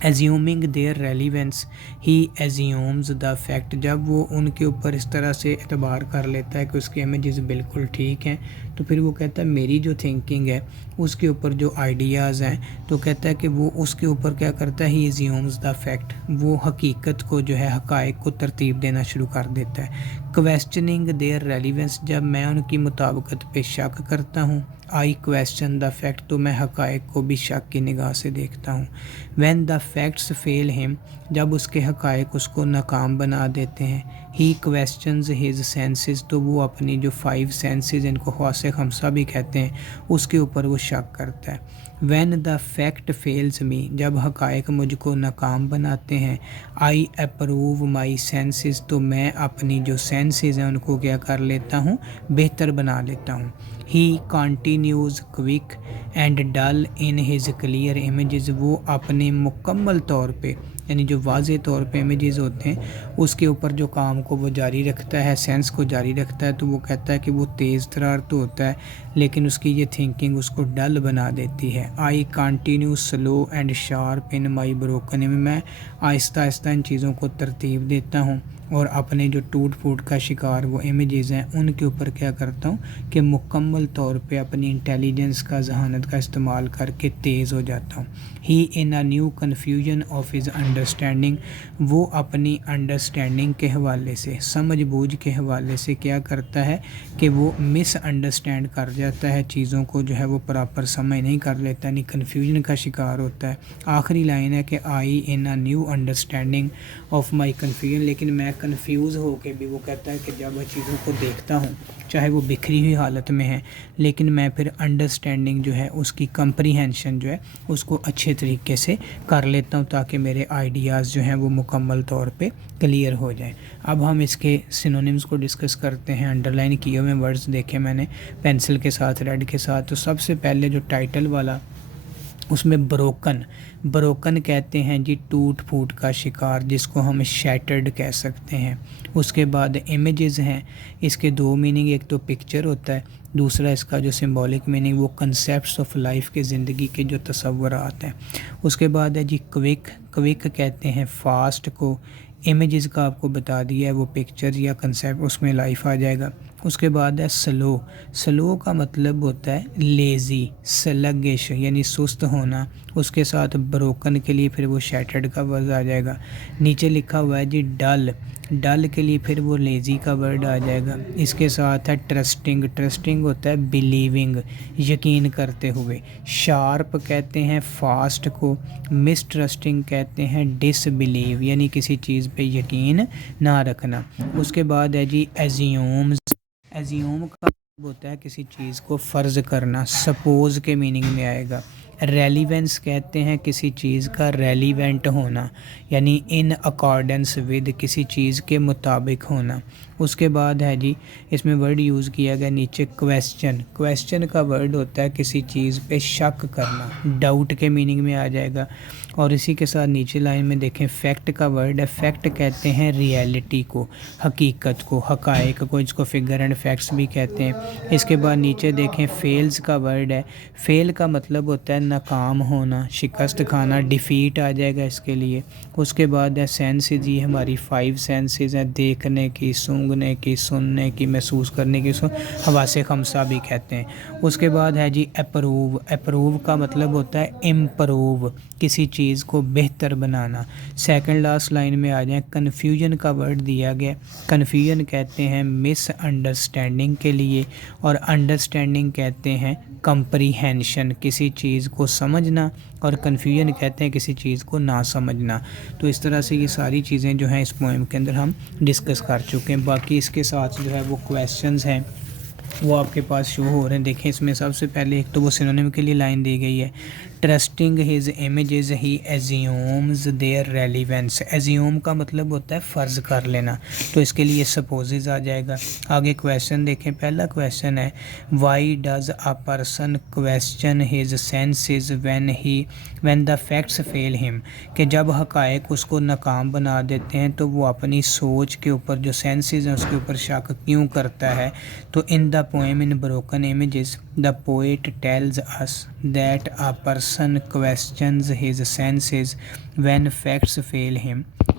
Assuming their reliance he assumes the fact, جب وہ ان کے اوپر اس طرح سے اعتبار کر لیتا ہے کہ اس کے امیجز بالکل ٹھیک ہیں، تو پھر وہ کہتا ہے میری جو تھنکنگ ہے اس کے اوپر جو آئیڈیاز ہیں، تو کہتا ہے کہ وہ اس کے اوپر کیا کرتا ہے، ہی ایزیومز دا فیکٹ، وہ حقیقت کو جو ہے حقائق کو ترتیب دینا شروع کر دیتا ہے۔ کویسچننگ دیئر ریلیونس، جب میں ان کی مطابقت پہ شک کرتا ہوں، آئی کویسچن دا فیکٹ، تو میں حقائق کو بھی شک کی نگاہ سے دیکھتا ہوں۔ وین دا فیکٹس فیل ہم، جب اس کے حقائق اس کو ناکام بنا دیتے ہیں، ہی کویسچنز ہز سینسز، تو وہ اپنی جو 5 سینسز، ان کو حواس خمسہ بھی کہتے ہیں، اس کے اوپر وہ شک کرتا ہے۔ وین دا فیکٹ فیلز می، جب حقائق مجھ کو ناکام بناتے ہیں، آئی اپروو مائی سینسز، تو میں اپنی جو سینسز ہیں ان کو کیا کر لیتا ہوں، بہتر بنا لیتا ہوں۔ He continues quick and dull in his clear images, وہ اپنے مکمل طور پہ، یعنی جو واضح طور پہ امیجز ہوتے ہیں اس کے اوپر جو کام کو وہ جاری رکھتا ہے، سینس کو جاری رکھتا ہے، تو وہ کہتا ہے کہ وہ تیز ترار تو ہوتا ہے لیکن اس کی یہ تھنکنگ اس کو ڈل بنا دیتی ہے۔ I continue slow and sharp in my broken, میں آہستہ آہستہ ان چیزوں کو ترتیب دیتا ہوں اور اپنے جو ٹوٹ پھوٹ کا شکار وہ امیجز ہیں ان کے اوپر کیا کرتا ہوں کہ مکمل طور پہ اپنی انٹیلیجنس کا، ذہانت کا استعمال کر کے تیز ہو جاتا ہوں۔ He in a new confusion of his understanding, وہ اپنی انڈرسٹینڈنگ کے حوالے سے، سمجھ بوجھ کے حوالے سے کیا کرتا ہے کہ وہ مس انڈرسٹینڈ کر جاتا ہے، چیزوں کو جو ہے وہ پراپر سمجھ نہیں کر لیتا، یعنی کنفیوژن کا شکار ہوتا ہے۔ آخری لائن ہے کہ I in a new understanding of my confusion, لیکن میں کنفیوز ہو کے بھی، وہ کہتا ہے کہ جب میں چیزوں کو دیکھتا ہوں چاہے وہ بکھری ہوئی حالت میں ہے، لیکن میں پھر انڈرسٹینڈنگ جو ہے اس کی کمپریہنشن جو ہے اس کو اچھے طریقے سے کر لیتا ہوں تاکہ میرے آئیڈیاز جو ہیں وہ مکمل طور پہ کلیئر ہو جائیں۔ اب ہم اس کے سینونیمز کو ڈسکس کرتے ہیں۔ انڈر لائن کیے ہوئے ورڈز دیکھے میں نے پینسل کے ساتھ، ریڈ کے ساتھ۔ تو سب سے پہلے جو ٹائٹل والا، اس میں بروکن کہتے ہیں جی ٹوٹ پھوٹ کا شکار، جس کو ہم شیٹرڈ کہہ سکتے ہیں۔ اس کے بعد امیجز ہیں، اس کے 2 میننگ، ایک تو پکچر ہوتا ہے، دوسرا اس کا جو سمبولک میننگ وہ کنسیپٹس آف لائف کے، زندگی کے جو تصورات ہیں۔ اس کے بعد ہے جی کوئک کہتے ہیں فاسٹ کو، امیجز کا آپ کو بتا دیا ہے، وہ پکچر یا کنسیپٹ، اس میں لائف آ جائے گا۔ اس کے بعد ہے سلو کا مطلب ہوتا ہے لیزی، سلگش یعنی سست ہونا۔ اس کے ساتھ بروکن کے لیے پھر وہ شیٹرڈ کا ورڈ آ جائے گا۔ نیچے لکھا ہوا ہے جی ڈل کے لیے پھر وہ لیزی کا ورڈ آ جائے گا۔ اس کے ساتھ ہے ٹرسٹنگ ہوتا ہے بلیونگ، یقین کرتے ہوئے۔ شارپ کہتے ہیں فاسٹ کو، مس ٹرسٹنگ کہتے ہیں ڈس بلیو یعنی کسی چیز پہ یقین نہ رکھنا۔ اس کے بعد ہے جی ایزیوم کا مطلب ہوتا ہے کسی چیز کو فرض کرنا، سپوز کے میننگ میں آئے گا۔ ریلیونس کہتے ہیں کسی چیز کا ریلیونٹ ہونا، یعنی ان اکارڈنس ود، کسی چیز کے مطابق ہونا۔ اس کے بعد ہے جی اس میں ورڈ یوز کیا گیا نیچے کویسچن کا ورڈ ہوتا ہے کسی چیز پہ شک کرنا، ڈاؤٹ کے میننگ میں آ جائے گا۔ اور اسی کے ساتھ نیچے لائن میں دیکھیں فیکٹ کا ورڈ ہے، فیکٹ کہتے ہیں ریئلٹی کو، حقیقت کو، حقائق کو، اس کو فگر اینڈ فیکٹس بھی کہتے ہیں۔ اس کے بعد نیچے دیکھیں فیلز کا ورڈ ہے، فیل کا مطلب ہوتا ہے ناکام ہونا، شکست کھانا، ڈیفیٹ آ جائے گا اس کے لیے۔ اس کے بعد ہے سینسز، یہ ہماری 5 سینسز ہیں، دیکھنے کی، سونگھنے کی، سننے کی، محسوس کرنے کی، اس کو حواس خمسہ بھی کہتے ہیں۔ اس کے بعد ہے جی اپروو کا مطلب ہوتا ہے امپروو، کسی چیز کو بہتر بنانا۔ سیکنڈ لاسٹ لائن میں آ جائیں، کنفیوژن کا ورڈ دیا گیا، کنفیوژن کہتے ہیں مس انڈرسٹینڈنگ کے لیے، اور انڈرسٹینڈنگ کہتے ہیں کمپریہنشن، کسی چیز کو سمجھنا، اور کنفیوژن کہتے ہیں کسی چیز کو نہ سمجھنا۔ تو اس طرح سے یہ ساری چیزیں جو ہیں اس پوئم کے اندر ہم ڈسکس کر چکے ہیں۔ باقی اس کے ساتھ جو ہے وہ کویسچنز ہیں وہ آپ کے پاس شو ہو رہے ہیں۔ دیکھیں اس میں سب سے پہلے ایک تو وہ سینونیم کے لیے لائن دی گئی ہے، trusting his images he assumes their reliance, assume کا مطلب ہوتا ہے فرض کر لینا، تو اس کے لیے سپوزز آ جائے گا۔ آگے کویسچن دیکھیں، پہلا کویسچن ہے why does a person question his senses when the facts fail him, کہ جب حقائق اس کو ناکام بنا دیتے ہیں تو وہ اپنی سوچ کے اوپر، جو سینسز ہیں اس کے اوپر شک کیوں کرتا ہے؟ تو in the poem in broken images the poet tells us that a person person questions his senses when facts fail him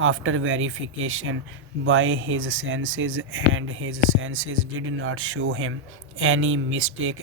after verification by his senses and his senses did not show him any mistake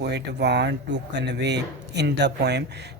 poet want to convey in the poem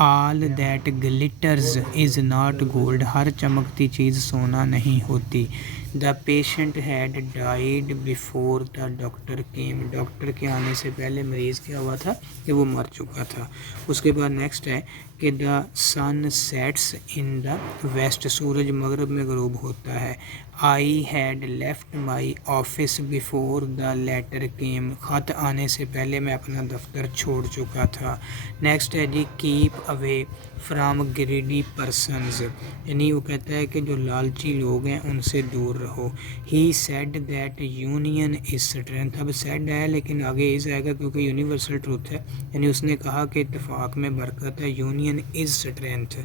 all that glitters is not gold, ہر چمکتی چیز سونا نہیں ہوتی. The patient had died before the doctor came, doctor کے آنے سے پہلے مریض کیا ہوا تھا کہ وہ مر چکا تھا. اس کے بعد نیکسٹ ہے کہ دا سن سیٹس ان دا ویسٹ، سورج مغرب میں غروب ہوتا ہے. I had left my office before the letter came, خط آنے سے پہلے میں اپنا دفتر چھوڑ چکا تھا. نیکسٹ ہے G keep away from greedy persons, یعنی وہ کہتا ہے کہ جو لالچی لوگ ہیں ان سے دور رہو. He said that union is strength, اب سیڈ ہے لیکن آگے از آئے گا کیونکہ یونیورسل ٹروتھ ہے، یعنی اس نے کہا کہ اتفاق میں برکت ہے. Union is strength.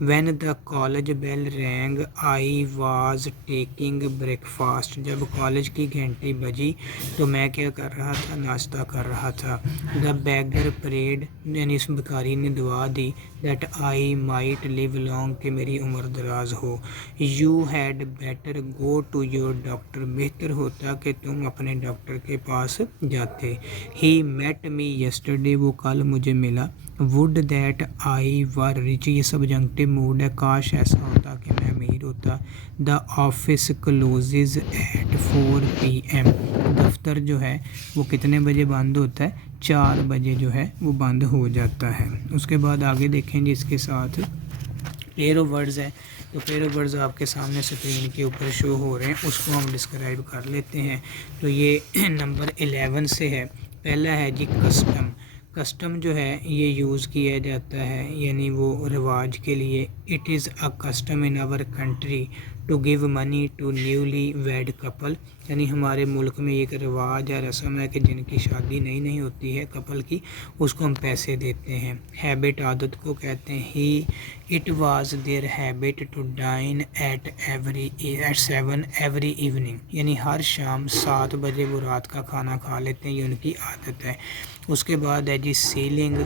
When the college bell rang I was taking breakfast, جب کالج کی گھنٹی بجی تو میں کیا کر رہا تھا، ناشتہ کر رہا تھا. دا بیگر پریڈ، یعنی اس بھکاری نے دعا دی that I might live long, کہ میری عمر دراز ہو. You had better go to your doctor, بہتر ہوتا کہ تم اپنے ڈاکٹر کے پاس جاتے. ہی میٹ می یسٹرڈے، وہ کل مجھے ملا. Would that I were reach, یہ سب جنگٹیو موڈ ہے، کاش ایسا ہوتا کہ میں امیر ہوتا. The office closes at 4 PM، دفتر جو ہے وہ کتنے بجے بند ہوتا ہے، 4 بجے جو ہے وہ بند ہو جاتا ہے. اس کے بعد آگے دیکھیں گے اس کے ساتھ پیر آف ورڈز ہے، تو پیر آف ورڈز آپ کے سامنے اسکرین کے اوپر شو ہو رہے ہیں، اس کو ہم ڈسکرائب کر لیتے ہیں. تو یہ نمبر 11 سے ہے. پہلا ہے جی کسٹم. کسٹم جو ہے یہ یوز کیا جاتا ہے یعنی وہ رواج کے لیے. It is a custom in our country to give money to newly wed couple, یعنی ہمارے ملک میں ایک رواج ہے، رسم ہے کہ جن کی شادی نئی نہیں ہوتی ہے کپل کی، اس کو ہم پیسے دیتے ہیں. ہیبٹ، عادت کو کہتے ہیں. It was their habit to dine at 7 every evening, یعنی ہر شام 7 بجے وہ رات کا کھانا کھا لیتے ہیں، یہ ان کی عادت ہے. اس کے بعد ہے G ceiling.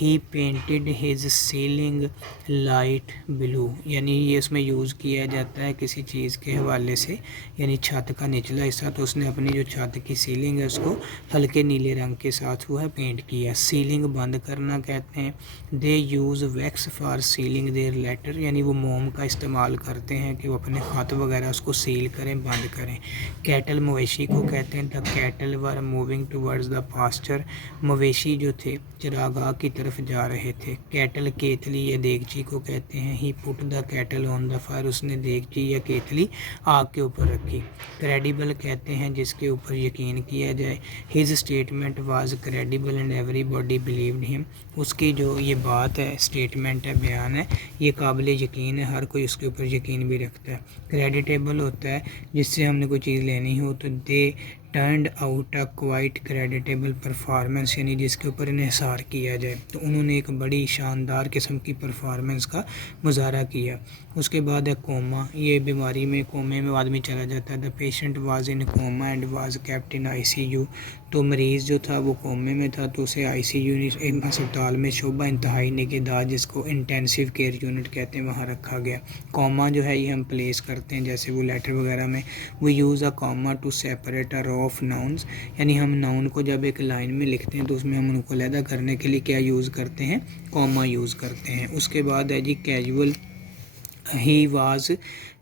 He painted his ceiling light blue, یعنی یہ اس میں یوز کیا جاتا ہے کسی چیز کے حوالے سے، یعنی چھت کا نچلا حصہ، تو اس نے اپنی جو چھت کی سیلنگ ہے اس کو ہلکے نیلے رنگ کے ساتھ وہ ہے پینٹ کیا. سیلنگ بند کرنا کہتے ہیں. They use wax for sealing their letter, یعنی وہ موم کا استعمال کرتے ہیں کہ وہ اپنے خط وغیرہ اس کو سیل کریں، بند کریں. کیٹل، مویشی کو کہتے ہیں. The cattle were moving towards the pasture, مویشی جو تھے چراگاہ کی طرف جا رہے تھے. کیٹل، کیتلی یا دیگچی کو کہتے ہیں. ہی پٹ دا کیٹل آن دا فائر، اس نے دیگچی یا کیتلی آگ کے اوپر رکھی. کریڈیبل کہتے ہیں جس کے اوپر یقین کیا جائے. His statement was credible and every body believed ہم، اس کی جو یہ بات ہے، اسٹیٹمنٹ ہے، بیان ہے، یہ قابل یقین ہے، ہر کوئی اس کے اوپر یقین بھی رکھتا ہے. کریڈیٹیبل ہوتا ہے جس سے ہم نے کوئی چیز لینی ہو تو they turned out a quite creditable performance, یعنی جس کے اوپر انحصار کیا جائے تو انہوں نے ایک بڑی شاندار قسم کی پرفارمنس کا مظاہرہ کیا. اس کے بعد ہے کوما. یہ بیماری میں، کومے میں آدمی چلا جاتا ہے. The patient was in comma and was kept in ICU، تو مریض جو تھا وہ کومے میں تھا تو اسے ICU ہسپتال میں شعبہ انتہائی نگہداشت، جس کو انٹینسیو کیئر یونٹ کہتے ہیں، وہاں رکھا گیا. کوما جو ہے یہ ہم پلیس کرتے ہیں جیسے وہ لیٹر وغیرہ میں. وہ use a comma two separate a row of nouns, یعنی ہم ناؤن کو جب ایک لائن میں لکھتے ہیں تو اس میں ہم ان کو علیحدہ کرنے کے لیے کیا یوز کرتے ہیں، کوما یوز کرتے ہیں. اس کے بعد ہے G casual. He was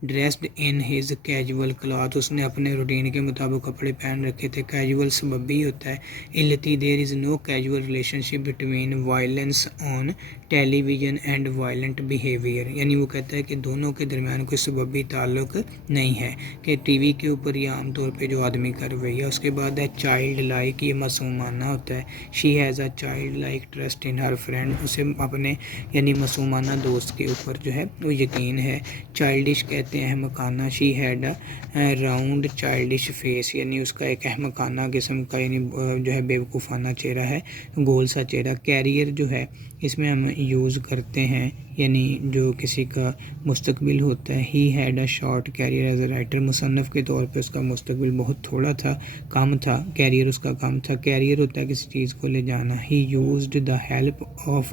dressed in his casual cloth, اس نے اپنے روٹین کے مطابق کپڑے پہن رکھے تھے. کیجول سببی ہوتا ہے. التی، there is no causal relationship between violence on television and violent behaviour, یعنی وہ کہتا ہے کہ دونوں کے درمیان کوئی سببی تعلق نہیں ہے کہ ٹی وی کے اوپر یا عام طور پہ جو آدمی کا رویہ. اس کے بعد ہے چائلڈ لائک، یہ معصومانہ ہوتا ہے. She has a child like trust in Hare friend, اسے اپنے یعنی معصومانہ دوست کے اوپر جو ہے وہ یقین ہے. چائلڈش کہتے ہیں احمقانہ. She had a round childish face, یعنی اس کا ایک احمقانہ قسم کا یعنی جو ہے بیوقوفانہ چہرہ ہے، گول سا چہرہ. کیریئر جو ہے اس میں ہم یوز کرتے ہیں یعنی جو کسی کا مستقبل ہوتا ہے. He had a short career as a writer, مصنف کے طور پہ اس کا مستقبل بہت تھوڑا تھا، کم تھا، کیریئر اس کا کم تھا. کیریئر ہوتا ہے کسی چیز کو لے جانا. He used the help of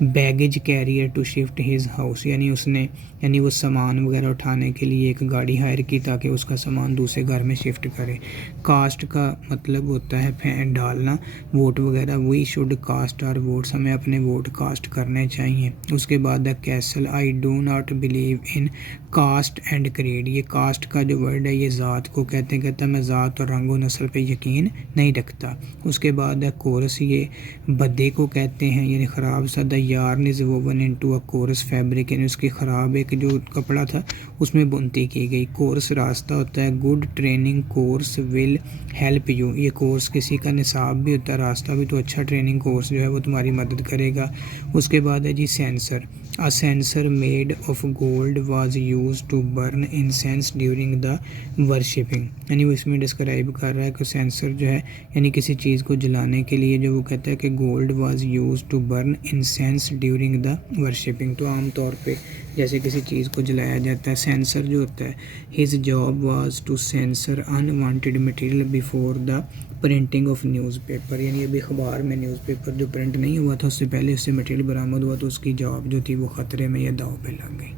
baggage carrier to shift his house, یعنی اس نے یعنی وہ سامان وغیرہ اٹھانے کے لیے ایک گاڑی ہائر کی تاکہ اس کا سامان دوسرے گھر میں شفٹ کرے. کاسٹ کا مطلب ہوتا ہے ڈالنا، ووٹ وغیرہ. We should cast our votes, ہمیں اپنے اپنے ووٹ کاسٹ کرنے چاہیے۔ اس کے بعد the castle, I do not believe in caste and creed, یہ کاسٹ کا جو ورڈ ہے یہ ذات کو کہتے ہیں، کہتا ہے میں ذات اور رنگ و نسل پہ یقین نہیں رکھتا۔ اس کے بعد دا کورس، یہ بدے کو کہتے ہیں یعنی خراب سا۔ دا یارن از ووون انٹو اے کورس فیبرک، یعنی اس کی خراب ایک جو کپڑا تھا اس میں بنتی کی گئی۔ کورس راستہ ہوتا ہے، good training course will help you, یہ کورس کسی کا نصاب بھی ہوتا ہے، راستہ بھی، تو اچھا ٹریننگ کورس جو ہے وہ تمہاری مدد کرے گا۔ اس کے بعد ہے جی sensor, A censer made of gold was used to burn incense during the worshipping، یعنی وہ اس میں ڈسکرائب کر رہا ہے کہ سینسر جو ہے یعنی کسی چیز کو جلانے کے لیے جو وہ کہتا ہے کہ gold was use to burn incense during the worshipping, تو عام طور پہ جیسے کسی چیز کو جلایا جاتا ہے۔ سینسر جو ہوتا ہے his job was to censor unwanted material before the printing of newspaper, یعنی ابھی اخبار میں نیوز پیپر جو پرنٹ نہیں ہوا تھا اس سے پہلے اس سے مٹیریل برآمد ہوا تو اس کی جاب جو تھی وہ خطرے میں یا داؤ پہ لگ گئی۔